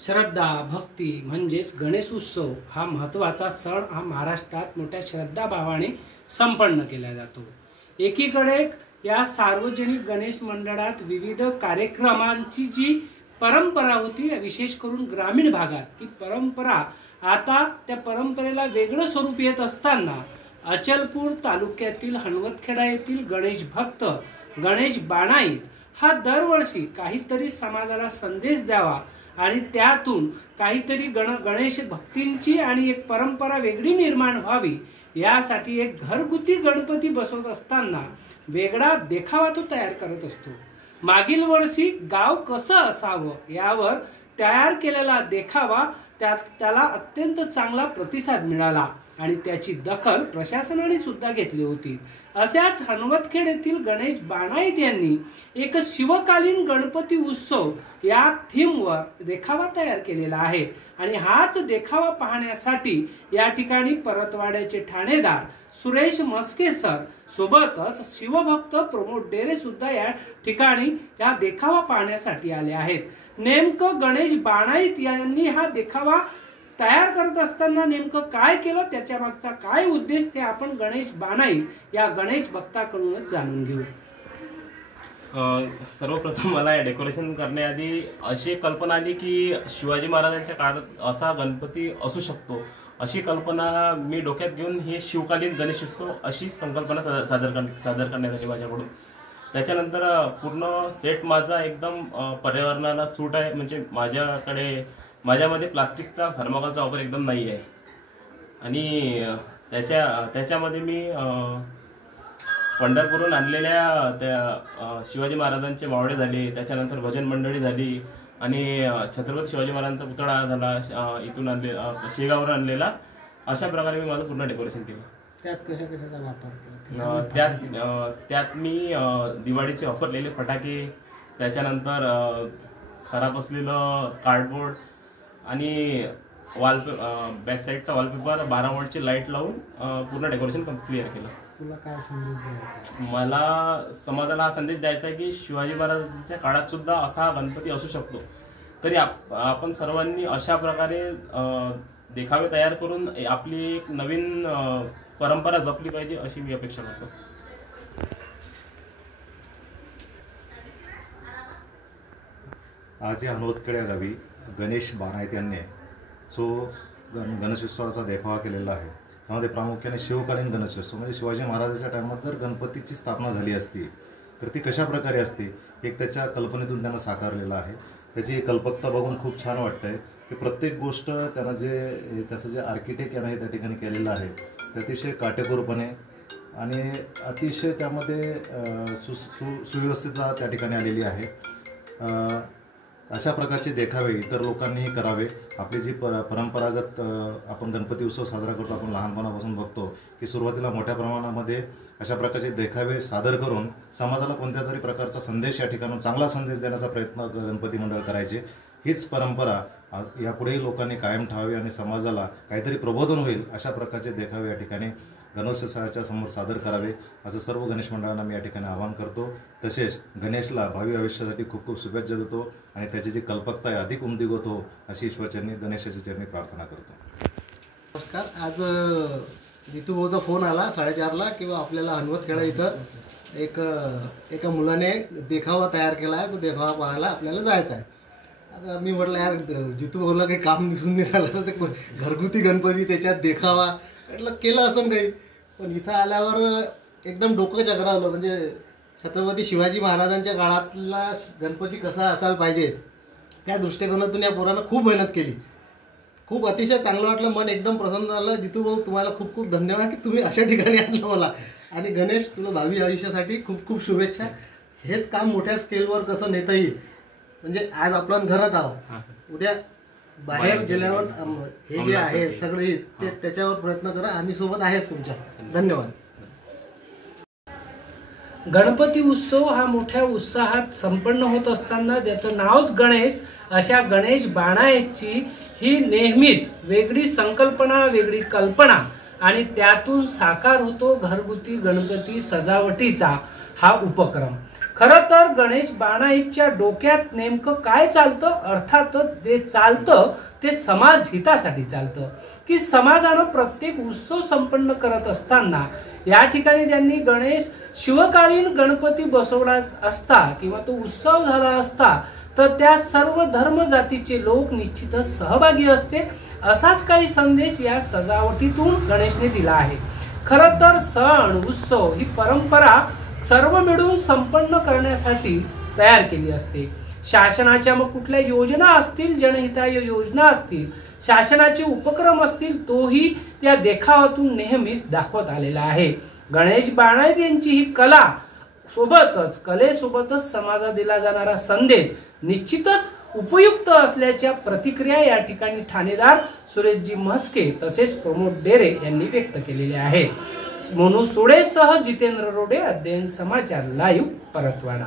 श्रद्धा भक्ती म्हणजेच गणेश उत्सव हा महत्त्वाचा सण हा महाराष्ट्रात मोठ्या श्रद्धाभावाने संपन्न केला जातो। एकीकडे या सार्वजनिक गणेश मंडळात विविध कार्यक्रमांची जी परंपरा होती, विशेष करून ग्रामीण भागात ती परंपरा आता त्या परंपरेला वेगळं स्वरूप येत असताना अचलपूर तालुक्यातील हणवतखेडा येथील गणेश भक्त गणेश बाणाईत हा दरवर्षी काहीतरी समाजाला संदेश द्यावा आणि त्यातून काहीतरी गणेश भक्तींची आणि एक परंपरा वेगळी निर्माण व्हावी यासाठी एक घरगुती गणपती बसवत असताना वेगळा देखावा तो तयार करत असतो। मागील वर्षी गाव कसं असावं यावर तयार केलेला देखावा त्याला अत्यंत चांगला प्रतिसाद मिळाला आणि त्याची दखल प्रशासनाने सुद्धा घेतली होती। अशाच हणवतखेड येथील गणेश बाणाईत यांनी एक शिवकालीन गणपती उत्सव या थीमवर देखावा तयार केलेला आहे आणि हाच देखावा पाहण्यासाठी या ठिकाणी परतवाड्याचे ठाणेदार सुरेश मस्के सर सोबतच शिवभक्त प्रमोद डेरे सुद्धा या ठिकाणी या देखावा पाहण्यासाठी आले आहेत। नेमकं गणेश बाणाईत यांनी हा देखावा तयार करत असताना नेमकं काय केलं, त्याच्या मागचा काय उद्देश ते आपण गणेश बाणाईत या गणेश भक्ताकडूनच जाणून घेऊ। सर्वप्रथम मला या डेकोरेशन करण्याआधी अशी कल्पना आली की शिवाजी महाराजांच्या काळात असा गणपती असू शकतो, अशी कल्पना मी डोक्यात घेऊन हे शिवकालीन गणेशोत्सव अशी संकल्पना सादर करण्यासाठी माझ्याकडून। त्याच्यानंतर पूर्ण सेट माझा एकदम पर्यावरणाला सूट आहे, म्हणजे माझ्यामध्ये प्लास्टिकचा थर्माकोलचा वापर एकदम नाही आहे आणि त्याच्यामध्ये मी पंढरपूरहून आणलेल्या त्या शिवाजी महाराजांचे मावळे झाले, त्याच्यानंतर भजन मंडळी झाली आणि छत्रपती शिवाजी महाराजांचा पुतळा झाला इथून शेगावरून आणलेला, अशा प्रकारे मी माझं पूर्ण डेकोरेशन केलं। त्यात कशाचा वापर केला? त्यात मी दिवाळीचे वापरलेले फटाके, त्याच्यानंतर खराब असलेलं कार्डबोर्ड आणि बॅक साईडचा वॉलपेपर 12 वोल्टची लाईट लावून पूर्ण डेकोरेशन क्लिअर केलं। तुला काय संदेश द्यायचा? मला समाजाला हा संदेश द्यायचा आहे की शिवाजी महाराजांच्या काळात सुद्धा असा गणपती असू शकतो, तरी आपण सर्वांनी अशा प्रकारे देखावे तयार करून आपली एक नवीन परंपरा जपली पाहिजे अशी मी अपेक्षा करतो। आज या हणवतखेड या गावी गणेश बाणाईत यांनी गणेशोत्सवाचा देखावा केलेला आहे। त्यामध्ये प्रामुख्याने शिवकालीन गणेशोत्सव म्हणजे शिवाजी महाराजांच्या टायमात जर गणपतीची स्थापना झाली असती तर ती कशा प्रकारे असते एक त्याच्या कल्पनेतून त्यांना साकारलेला आहे। त्याची कल्पकता बघून खूप छान वाटतंय की प्रत्येक गोष्ट त्यांना त्याचं जे आर्किटेक्ट यांना त्या ठिकाणी केलेलं आहे ते अतिशय काटेकोरपणे आणि अतिशय त्यामध्ये सुव्यवस्थितता त्या ठिकाणी आलेली आहे। अशा प्रकारचे देखावे इतर लोकांनीही करावे। आपली जी परंपरागत आपण गणपती उत्सव साजरा करतो, आपण लहानपणापासून बघतो की सुरुवातीला मोठ्या प्रमाणामध्ये अशा प्रकारचे देखावे सादर करून समाजाला कोणत्या तरी प्रकारचा संदेश या ठिकाणी चांगला संदेश देण्याचा प्रयत्न गणपती मंडळ करायचे। हीच परंपरा यापुढेही लोकांनी कायम ठेवावी आणि समाजाला काहीतरी प्रबोधन होईल अशा प्रकारचे देखावे या ठिकाणी गणेशोत्सवाच्या समोर सादर करावे असं सर्व गणेश मंडळांना मी या ठिकाणी आवाहन करतो। तसेच गणेशला भावी आयुष्यासाठी खूप खूप शुभेच्छा देतो आणि त्याची जी कल्पकता आहे अधिक उमदीगत हो अशी ईश्वरचरणी गणेशाच्या चरणी प्रार्थना करतो। नमस्कार। आज जितू भाऊचा फोन आला 4:30ला किंवा आपल्याला हणवतखेडा इथं एका मुलाने देखावा तयार केला आहे, तो देखावा पाहायला आपल्याला जायचं आहे। आता मी म्हटलं यार जितू भाऊला काही काम दिसून नाही आलं, ते घरगुती गणपती त्याच्यात देखावा म्हटलं केलं असं काही, पण इथं आल्यावर एकदम डोकं चक्रावलं। म्हणजे छत्रपती शिवाजी महाराजांच्या काळातला गणपती कसा असायला पाहिजे त्या दृष्टिकोनातून या पोरानं खूप मेहनत केली। खूप अतिशय चांगलं वाटलं, मन एकदम प्रसन्न झालं। जितू भाऊ तुम्हाला खूप खूप धन्यवाद की तुम्ही अशा ठिकाणी आणलं मला, आणि गणेश तुला भावी आयुष्यासाठी खूप खूप शुभेच्छा। हेच काम मोठ्या स्केलवर कसं नेता येईल, म्हणजे आज आपण घरात आहोत, उद्या बाहेर गेल्यावर हे जे आहे सगळे त्याच्यावर प्रयत्न करा, आम्ही सोबत आहेत तुमच्या। धन्यवाद। गणपती उत्सव हा मोठ्या उत्साहात संपन्न होत असताना ज्याचं नावच गणेश, अशा गणेश बाणाईतची ही नेहमीच वेगळी संकल्पना वेगळी कल्पना आणि त्यातून साकार होतो घरगुती गणपती सजावटीचा हा उपक्रम। खरं तर गणेश बाणाईच्या डोक्यात नेमकं काय चालतं, अर्थातच जे चालतं ते समाज हितासाठी चालतं, की समाजानं प्रत्येक उत्सव संपन्न करत असताना या ठिकाणी त्यांनी गणेश शिवकालीन गणपती बसवला असता किंवा तो उत्सव झाला असता तर त्यात सर्व धर्म जातीचे लोक निश्चितच सहभागी असते, असाच काही संदेश या सजावटीतून गणेशने दिला आहे. खरं तर सण उत्सव ही परंपरा सर्व मिळून संपन्न करण्यासाठी तयार केली असते. शासनाच्या मग कुठल्या योजना असतील, जनहिताय योजना असतील, शासनाचे उपक्रम असतील, तोही त्या देखावातून नेहमीच दाखवत आलेला आहे. गणेश बाणाईत यांची ही कला सोबतच कलेसोबतच समाजात दिला जाणारा संदेश निश्चितच उपयुक्त असल्याच्या प्रतिक्रिया या ठिकाणी ठाणेदार सुरेशजी म्हस्के तसेच प्रमोद डेरे यांनी व्यक्त केलेल्या आहेत. मोनू सोडेसह जितेंद्र रोडे, अध्ययन समाचार लाईव्ह, परतवाडा.